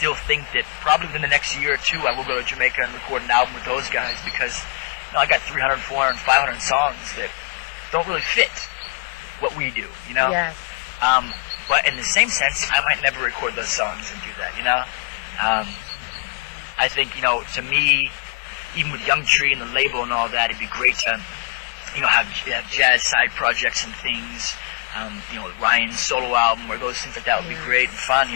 still think that probably within the next year or two I will go to Jamaica and record an album with those guys because I got 300, 400, 500 songs that don't really fit what we do, Yes. But in the same sense, I might never record those songs and do that, I think, to me, even with Young Tree and the label and all that, it'd be great to, have jazz side projects and things, Ryan's solo album or those things like that would be great and fun,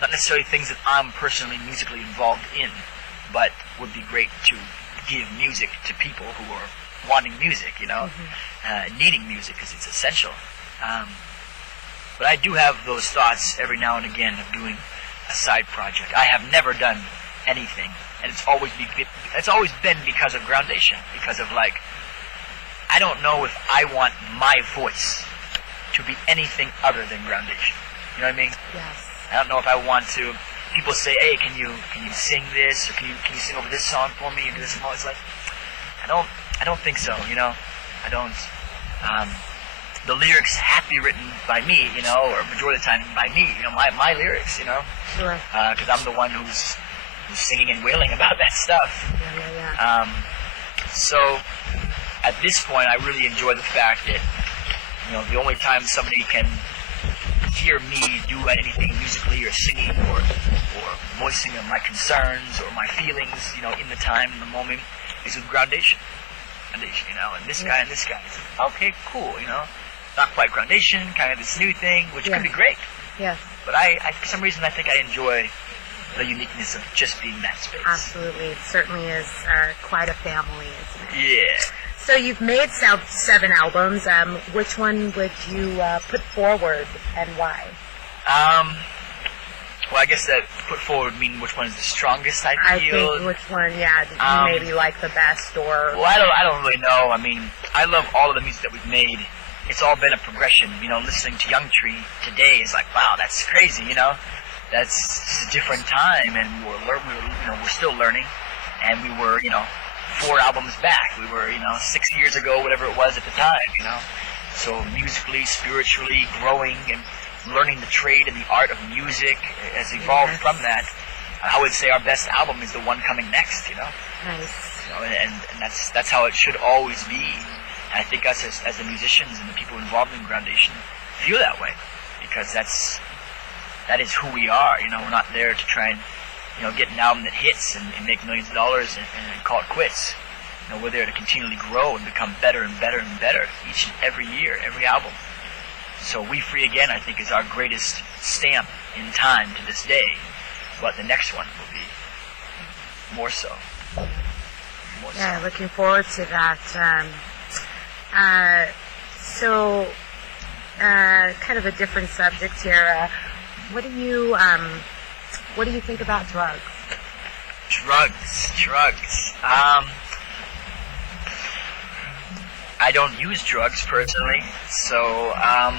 Not necessarily things that I'm personally musically involved in, but would be great to give music to people who are wanting music, needing music because it's essential. But I do have those thoughts every now and again of doing a side project. I have never done anything, and it's always been because of Groundation, because of I don't know if I want my voice to be anything other than Groundation. You know what I mean? Yes. I don't know if I want to. People say, "Hey, can you sing this, or can you sing over this song for me?" And this, and all. It's I don't think so. I don't. The lyrics have to be written by me, or majority of the time by me. My lyrics, Sure. Because I'm the one who's singing and wailing about that stuff. Yeah. So at this point, I really enjoy the fact that the only time somebody can hear me do anything musically or singing or voicing of my concerns or my feelings, in the time, in the moment, is with Groundation. And this guy and this guy. Okay, cool, Not quite Groundation, kind of this new thing, which could be great. Yes. But for some reason, I think I enjoy the uniqueness of just being that space. Absolutely. It certainly is quite a family, isn't it? Yeah. So you've made 7 albums. Which one would you put forward and why? Well, I guess that put forward would mean which one is the strongest, I feel. I think which one, did you maybe like the best, or... Well, I don't really know. I mean, I love all of the music that we've made. It's all been a progression. Listening to Young Tree today is wow, that's crazy, That's a different time, and we're still learning, and we were, 4 albums back. We were, 6 years ago, whatever it was at the time, So musically, spiritually, growing and learning the trade and the art of music has evolved from that. I would say our best album is the one coming next, Nice. And that's how it should always be. And I think us as the musicians and the people involved in Groundation feel that way, because that is who we are. We're not there to try and get an album that hits and make millions of dollars and call it quits. We're there to continually grow and become better and better and better each and every year, every album. So We Free Again, I think, is our greatest stamp in time to this day. But the next one will be more so. Yeah, looking forward to that. Kind of a different subject here. What do you think about drugs? Drugs. I don't use drugs personally, so I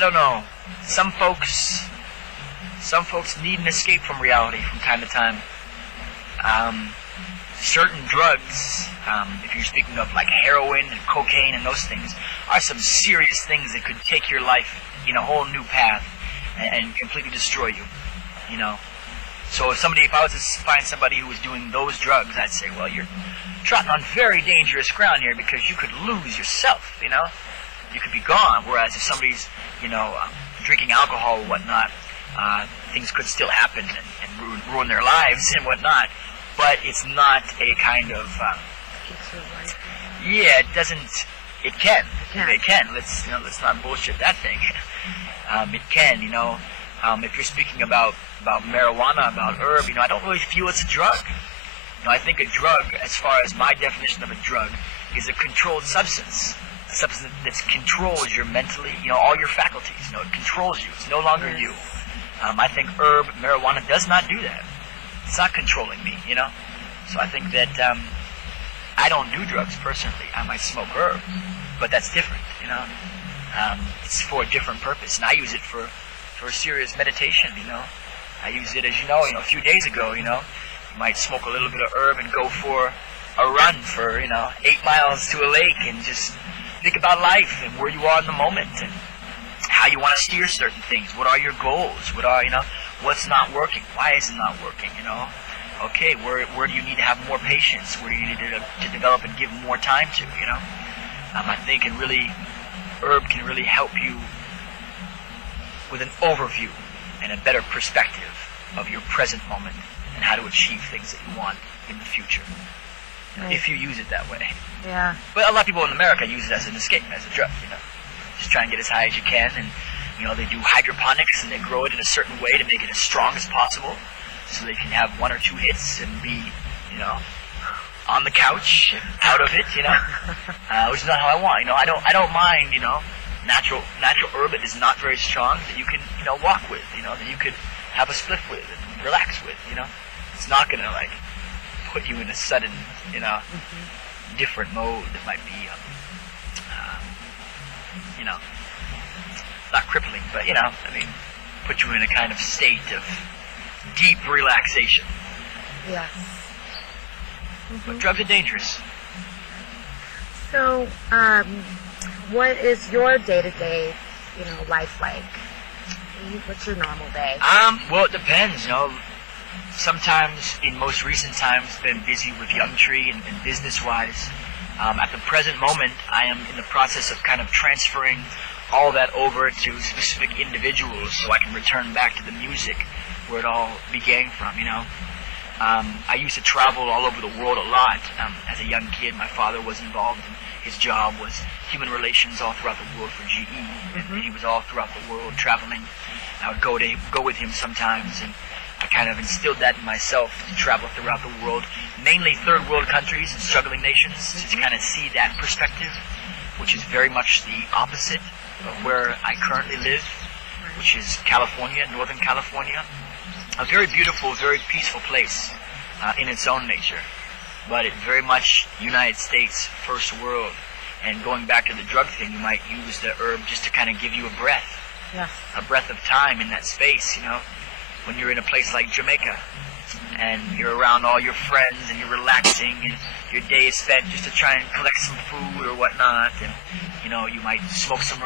don't know. Some folks need an escape from reality from time to time. Certain drugs, if you're speaking of heroin and cocaine and those things, are some serious things that could take your life in a whole new path and completely destroy you, So if I was to find somebody who was doing those drugs, I'd say, well, you're trotting on very dangerous ground here because you could lose yourself, You could be gone. Whereas if somebody's, drinking alcohol or whatnot, things could still happen and ruin their lives and whatnot. But it's not a kind of... it doesn't... It can. It can. Let's not bullshit that thing. It can, if you're speaking about marijuana, about herb, I don't really feel it's a drug. I think a drug, as far as my definition of a drug, is a controlled substance. A substance that controls your mentally, all your faculties. It controls you. It's no longer you. I think herb, marijuana does not do that. It's not controlling me, So I think that I don't do drugs personally. I might smoke herb, but that's different, It's for a different purpose, and I use it for serious meditation, I use it, as a few days ago, you might smoke a little bit of herb and go for a run for, 8 miles to a lake and just think about life and where you are in the moment and how you want to steer certain things. What are your goals? What are, what's not working? Why is it not working, Okay, where do you need to have more patience? Where do you need to develop and give more time to, I think herb can really help you with an overview and a better perspective of your present moment and how to achieve things that you want in the future. Right. If you use it that way. Yeah. But a lot of people in America use it as an escape, as a drug, Just try and get as high as you can, and, they do hydroponics, and they grow it in a certain way to make it as strong as possible, so they can have 1 or 2 hits and be, on the couch, out of it, which is not how I want, I don't mind, natural herb that is not very strong that you can, walk with, that you could have a spliff with and relax with, It's not gonna, put you in a sudden, different mode that might be, not crippling, but, put you in a kind of state of deep relaxation. Yes. But drugs are dangerous. So, what is your day-to-day, life like? What's your normal day? Well, it depends, Sometimes, in most recent times, been busy with Young Tree and business-wise. At the present moment, I am in the process of kind of transferring all that over to specific individuals so I can return back to the music where it all began from, I used to travel all over the world a lot. As a young kid, my father was involved in his job was human relations all throughout the world for GE, and he was all throughout the world traveling. I would go with him sometimes, and I kind of instilled that in myself to travel throughout the world, mainly third world countries and struggling nations, to kind of see that perspective, which is very much the opposite of where I currently live, which is California, Northern California. A very beautiful, very peaceful place in its own nature, but it very much United States, first world. And going back to the drug thing, you might use the herb just to kind of give you a breath, a breath of time in that space, when you're in a place like Jamaica and you're around all your friends and you're relaxing and your day is spent just to try and collect some food or whatnot, and you might smoke some